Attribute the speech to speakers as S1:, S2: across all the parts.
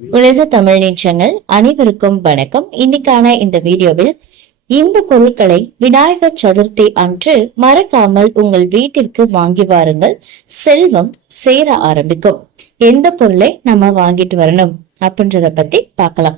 S1: உலக தமிழ் நிச்சங்கள் அனைவருக்கும் வணக்கம். இன்னைக்கான இந்த வீடியோவில் இந்த பொருட்களை விநாயகர் சதுர்த்தி அன்று மறக்காமல் உங்கள் வீட்டிற்கு வாங்கி வாருங்கள். செல்வம் சேர ஆரம்பிக்கும். எந்த பொருளை நம்ம வாங்கிட்டு வரணும் அப்படின்றத பத்தி பார்க்கலாம்.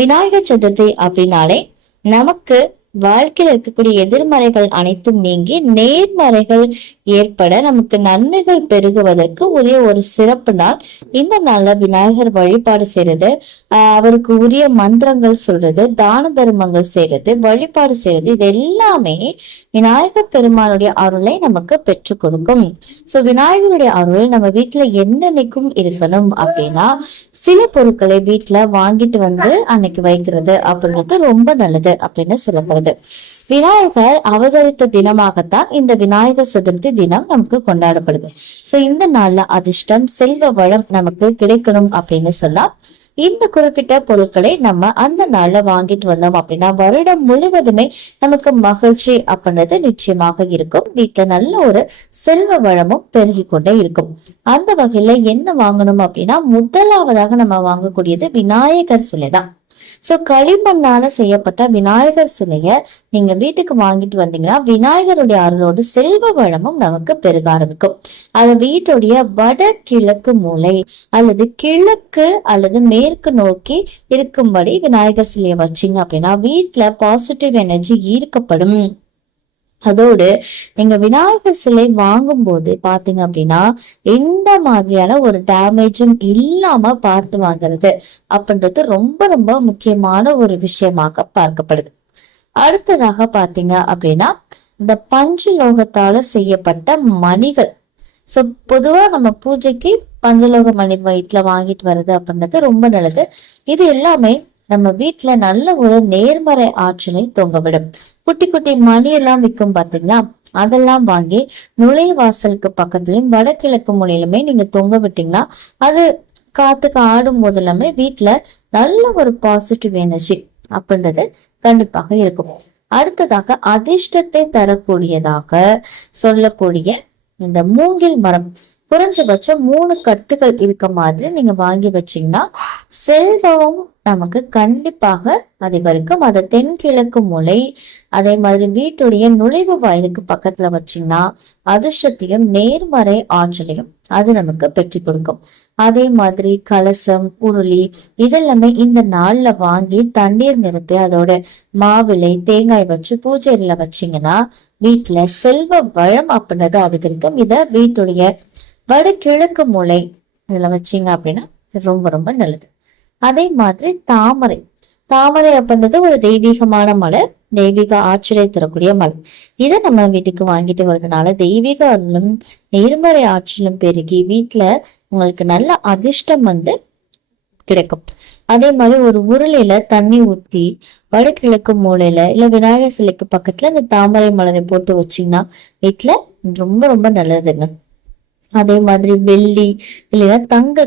S1: விநாயகர் சதுர்த்தி அப்படின்னாலே நமக்கு வாழ்க்கையில் இருக்கக்கூடிய எதிர்மறைகள் அனைத்தும் நீங்கி நேர்மறைகள் ஏற்பட நமக்கு நன்மைகள் பெருகுவதற்கு உரிய ஒரு சிறப்பு நாள். இந்த நாள்ல விநாயகர் வழிபாடு செய்யறது ஆஹ் அவருக்கு உரிய மந்திரங்கள் சொல்றது தான தர்மங்கள் செய்யறது வழிபாடு செய்யறது இது எல்லாமே விநாயகர் பெருமானுடைய அருளை நமக்கு பெற்றுக் கொடுக்கும். சோ விநாயகருடைய அருள் நம்ம வீட்டுல என்னென்னைக்கும் இருக்கணும் அப்படின்னா சில பொருட்களை வீட்டுல வாங்கிட்டு வந்து அன்னைக்கு வைக்கிறது அப்படின்றது ரொம்ப நல்லது அப்படின்னு சொல்லப்படுது. விநாயகர் அவதரித்த தினமாகத்தான் இந்த விநாயகர் சதுர்த்தி தினம் நமக்கு கொண்டாடப்படுது. சோ இந்த நாள்ல அதிர்ஷ்டம் செல்வ வளம் நமக்கு கிடைக்கணும் அப்படின்னு சொல்லலாம் இந்த குறிப்பிட்ட பொருட்களை நம்ம அந்த நாள்ல வாங்கிட்டு வந்தோம் அப்படின்னா வருடம் முழுவதுமே நமக்கு மகிழ்ச்சி அப்படின்றது நிச்சயமாக இருக்கும். வீட்டுல நல்ல ஒரு செல்வ வளமும் பெருகி கொண்டே இருக்கும். அந்த வகையில என்ன வாங்கணும் அப்படின்னா முதலாவதாக நம்ம வாங்கக்கூடியது விநாயகர் சிலை தான். ஸோ களிமண்ணால செய்யப்பட்ட விநாயகர் சிலைய நீங்க வீட்டுக்கு வாங்கிட்டு வந்தீங்கன்னா விநாயகருடைய அருளோடு செல்வ வளமும் நமக்கு பெருக ஆரம்பிக்கும். அது வீட்டுடைய வட கிழக்கு மூலை அல்லது கிழக்கு அல்லது மேற்கு நோக்கி இருக்கும்படி விநாயகர் சிலையை வச்சீங்க அப்படின்னா வீட்டுல பாசிட்டிவ் எனர்ஜி ஈர்க்கப்படும். அதோடு நீங்க விநாயகர் சிலை வாங்கும் போது பாத்தீங்க அப்படின்னா எந்த மாதிரியான ஒரு டேமேஜும் இல்லாம பார்த்து வாங்குறது அப்படின்றது ரொம்ப ரொம்ப முக்கியமான ஒரு விஷயமாக பார்க்கப்படுது. அடுத்ததாக பாத்தீங்க அப்படின்னா இந்த பஞ்சலோகத்தால செய்யப்பட்ட மணிகள். சோ பொதுவா நம்ம பூஜைக்கு பஞ்சலோக மணி வீட்டுல வாங்கிட்டு வர்றது அப்படின்றது ரொம்ப நல்லது. இது எல்லாமே நம்ம வீட்டுல நல்ல ஒரு நேர்மறை ஆற்றலை தொங்கவிடும். குட்டி குட்டி மணி எல்லாம் விற்கும் பாத்தீங்களா? அதெல்லாம் வாங்கி நுழைவாசலுக்கு பக்கத்துலயும் வடகிழக்கு முனையிலுமே நீங்க தொங்க விட்டீங்கன்னா அது காத்துக்கு ஆடும் போது எல்லாமே வீட்டுல நல்ல ஒரு பாசிட்டிவ் எனர்ஜி அப்படின்றது கண்டிப்பாக இருக்கும். அடுத்ததாக அதிர்ஷ்டத்தை தரக்கூடியதாக சொல்லக்கூடிய இந்த மூங்கில் மரம். குறைஞ்சபட்சம் மூணு கட்டுகள் இருக்க மாதிரி நீங்க வாங்கி வச்சீங்கன்னா செல்வம் நமக்கு கண்டிப்பாக அதிகரிக்கும். அதை தென்கிழக்கு மூலை அதே மாதிரி வீட்டுடைய நுழைவு வாயிலுக்கு பக்கத்துல வச்சீங்கன்னா அதிர்ஷ்டத்தையும் நேர்மறை ஆற்றலையும் அது நமக்கு பெற்று கொடுக்கும். அதே மாதிரி கலசம் உருளி இதெல்லாமே இந்த நாள்ல வாங்கி தண்ணீர் நிரப்பி அதோட மாவிலை தேங்காய் வச்சு பூஜையில வச்சீங்கன்னா வீட்டுல செல்வ வளம் அப்படின்றது அதிகரிக்கும். இத வீட்டுடைய வடகிழக்கு மூலை இதுல வச்சீங்க அப்படின்னா ரொம்ப ரொம்ப நல்லது. அதே மாதிரி தாமரை. தாமரை அப்படின்றது ஒரு தெய்வீகமான மலர் தெய்வீக ஆற்றலை தரக்கூடிய மலர் இதை நம்ம வீட்டுக்கு வாங்கிட்டு வர்றதுனால தெய்வீக அருளும் நேர்மறை ஆற்றலும் பெருகி வீட்டுல உங்களுக்கு நல்ல அதிர்ஷ்டம் வந்து கிடைக்கும். அதே மாதிரி ஒரு உருளையில தண்ணி ஊத்தி வடகிழக்கு மூலையில இல்ல விநாயகர் சிலைக்கு பக்கத்துல இந்த தாமரை மலரை போட்டு வச்சீங்கன்னா வீட்டுல ரொம்ப ரொம்ப நல்லதுங்க. அதே மாதிரி வெள்ளி இல்லைன்னா தங்க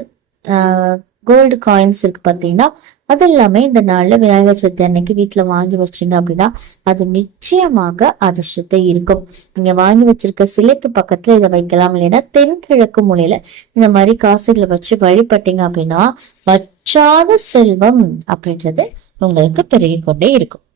S1: கோல்டு காயின்ஸ் இருக்கு பார்த்தீங்கன்னா அது எல்லாமே இந்த நாளில் விநாயகர் சதுர்த்தி அன்னைக்கு வீட்டில் வாங்கி வச்சீங்க அப்படின்னா அது நிச்சயமாக அதிர்ஷ்டத்தை இருக்கும் நீங்க வாங்கி வச்சிருக்க சிலைக்கு பக்கத்துல இதை வைக்கலாம் இல்லைன்னா தென்கிழக்கு மூலையில இந்த மாதிரி காசுகளை வச்சு வழிபட்டீங்க அப்படின்னா வச்சாத செல்வம் அப்படின்றது உங்களுக்கு பெருகிக்கொண்டே இருக்கும்.